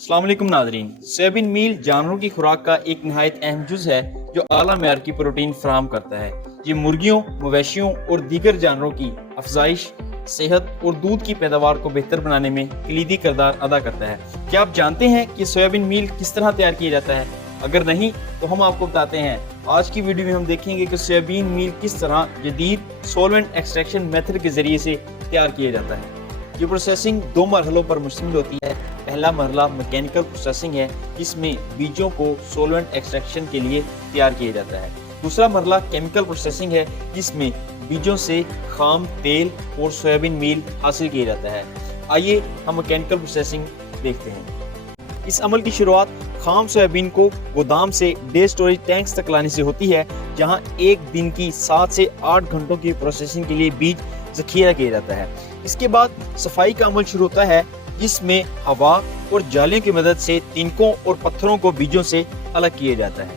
अस्सलाम वालेकुम नाज़रीन। सोयाबीन मील जानवरों की खुराक का एक नहायत अहम जुज़ है जो आला मेयार की प्रोटीन फराहम करता है। ये मुर्गियों, मवेशियों और दीगर जानवरों की अफजाइश, सेहत और दूध की पैदावार को बेहतर बनाने में कलीदी किरदार अदा करता है। क्या आप जानते हैं कि सोयाबीन मील किस तरह तैयार किया जाता है? अगर नहीं तो हम आपको बताते हैं। आज की वीडियो में हम देखेंगे कि सोयाबीन मील किस तरह जदीद सॉल्वेंट एक्सट्रैक्शन मेथड के जरिए से तैयार किया जाता है। ये प्रोसेसिंग दो मरहलों पर मुश्तमिल होती है। पहला मरहला मैकेनिकल प्रोसेसिंग है, जिसमें बीजों को सॉल्वेंट एक्सट्रैक्शन के लिए तैयार किया जाता है। दूसरा मरहला केमिकल प्रोसेसिंग है, जिसमें बीजों से खाम तेल और सोयाबीन मील हासिल किया जाता है। आइए हम मैकेनिकल प्रोसेसिंग देखते हैं। इस अमल की शुरुआत खाम सोयाबीन को गोदाम से डे स्टोरेज टैंक्स तक लाने से होती है, जहां एक दिन की 7 से 8 घंटों की प्रोसेसिंग के लिए बीज जखीरा किया जाता है। इसके बाद सफाई का अमल शुरू होता है, जिसमें हवा और जालियों की मदद से तिनकों और पत्थरों को बीजों से अलग किया जाता है।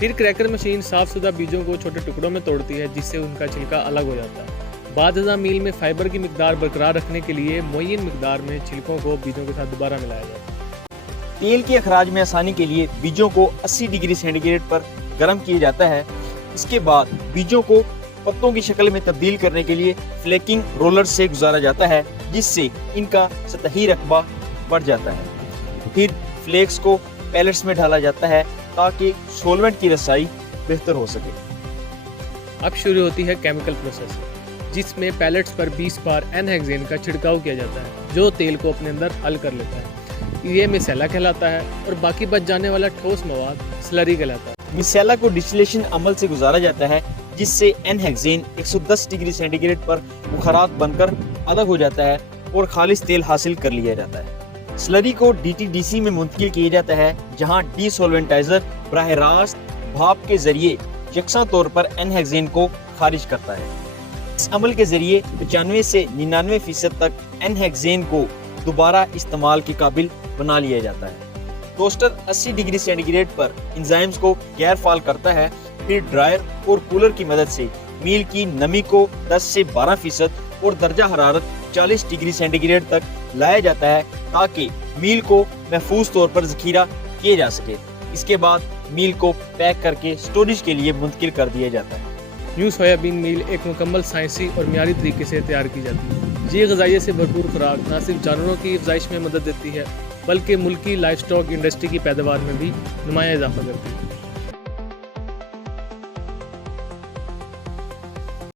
फिर क्रैकर मशीन साफ-सुथरा बीजों को छोटे टुकड़ों में तोड़ती है, जिससे उनका छिलका अलग हो जाता है। बाद अज़ा मील में फाइबर की मिकदार बरकरार रखने के लिए मुअय्यन मिकदार में छिलकों को बीजों के साथ दोबारा मिलाया जाता है। तेल के अखराज में आसानी के लिए बीजों को 80 डिग्री सेंटीग्रेड पर गर्म किया जाता है। इसके बाद बीजों को पत्तों की शक्ल में तब्दील करने के लिए फ्लेकिंग रोलर से गुजारा जाता है, जिससे इनका सतही रकबा बढ़ जाता है। फिर फ्लेक्स को पैलेट्स में डाला जाता है ताकि सॉल्वेंट की रसाई बेहतर हो सके। अब शुरू होती है केमिकल प्रोसेसिंग, जिसमें पैलेट्स पर 20 बार एनहेक्सेन का छिड़काव किया जाता है, जो तेल को अपने अंदर हल कर लेता है। ये मिसेला कहलाता है और बाकी बच जाने वाला ठोस मवाद स्लरी कहलाता है। मिसेला को डिस्टिलेशन अमल से गुजारा जाता है, जिससे एनहेक्सेन 110 डिग्री सेंटीग्रेड पर बुखारात बनकर अलग हो जाता है और खालिस तेल हासिल कर लिया जाता है। स्लरी को डीटीडीसी में मुंतकिल किया जाता है, जहां डीसोल्वेंटाइजर बराह रास्त भाप के जरिए यकसा तौर पर एनहेक्सेन को खारिज करता है। इस अमल के जरिए 95 से 99% तक एनहेक्सेन को दोबारा इस्तेमाल के काबिल बना लिया जाता है। टोस्टर 80 डिग्री सेंटीग्रेड पर एंजाइम्स को गैर फाल करता है। फिर ड्रायर और कूलर की मदद से मील की नमी को 10 से 12% और दर्जा हरारत 40 डिग्री सेंटीग्रेड तक लाया जाता है, ताकि मील को महफूज तौर पर जखीरा किया जा सके। इसके बाद मील को पैक करके स्टोरेज के लिए मुंतकिल कर दिया जाता है। यूँ सोयाबीन मील एक मुकम्मल साइंसी और मियारी तरीके से तैयार की जाती है। ये ग़िज़ाइयत से भरपूर खुराक न सिर्फ जानवरों की अफजाइश में मदद देती है, बल्कि मुल्की लाइफ स्टॉक इंडस्ट्री की पैदावार में भी नुमाया इजाफा करती है।